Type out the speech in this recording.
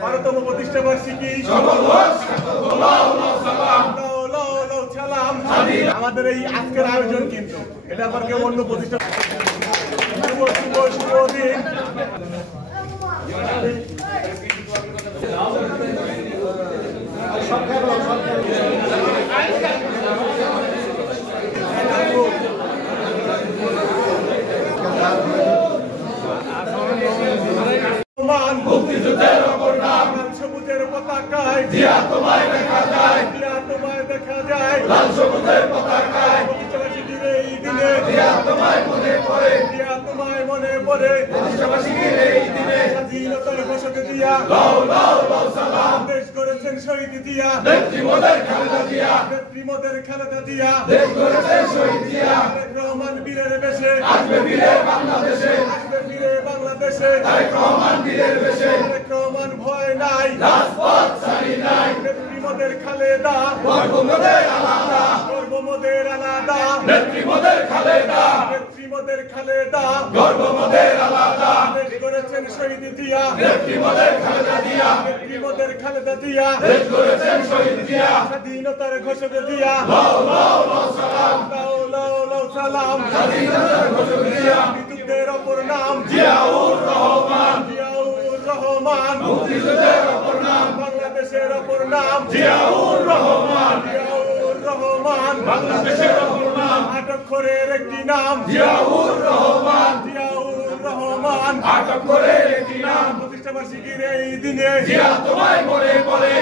12তম প্রতিষ্ঠা বার্ষিকী আমাদের এই আজকের আয়োজন, কিন্তু এটা আবার কেউ অন্য প্রতিষ্ঠান। শুভ দিন। মুক্তিযুদ্ধের অপর নাম সবুজের পতাকায় জিয়া তোমায় দেখা যায়, জিয়া তোমায় দেখা যায়, লাল সবুজের পতাকায় প্রতিষ্ঠাবার্ষিকীর এই দিনে জিয়া তোমায় মনে পড়ে, জিয়া তোমায় মনে পড়ে প্রতিষ্ঠাবার্ষিকীর এই দিনে স্বাধীনতার ঘোষক জিয়া লাও লাও লাও সালাম দেশ গড়েছেন শহীদ জিয়া, নেত্রী মোদের খালেদা জিয়া, নেত্রী মোদের খালেদা জিয়া দেশ গড়েছেন শহীদ জিয়া, তারেক রহমান বীরের বেশে আসবে বীরে বাংলাদেশে, আসবে বীরে বাংলাদেশে, তারেক রহমান বীরের বেশে, তারেক রহমান ভয় নাই, রাজপথ ছাড়ি নাই, নেত্রী মোদের খালেদা গর্ব মোদের আলাদা, গর্ব মোদের আলাদা, নেত্রী মোদের খালেদা, নেত্রী মোদের খালেদা গর্ব মোদের আলাদা, দেশ গড়েছেন শহীদ জিয়া, নেত্রী মোদের খালেদা জিয়া, নেত্রী মোদের খালেদা জিয়া দেশ গড়েছেন শহীদ জিয়া, স্বাধীনতার ঘোষক জিয়া লাও লাও লাও সালাম, লাও লাও লাও সালাম, স্বাধীনতার ঘোষক জিয়া, মুক্তিযুদ্ধের অপর নাম জিয়াউর রহমান, জিয়াউর রহমান, মুক্তিযুদ্ধের অপর নাম বাংলাদেশের অপর নাম জিয়াউর রহমান, জিয়াউর রহমান, বাংলাদেশের অপর নাম আট অক্ষরের একটি নাম জিয়াউর রহমান, জিয়াউর রহমান, আট অক্ষরের একটি নাম প্রতিষ্ঠা বার্ষিকীর এই দিনে জিয়া তোমায় মনে পড়ে।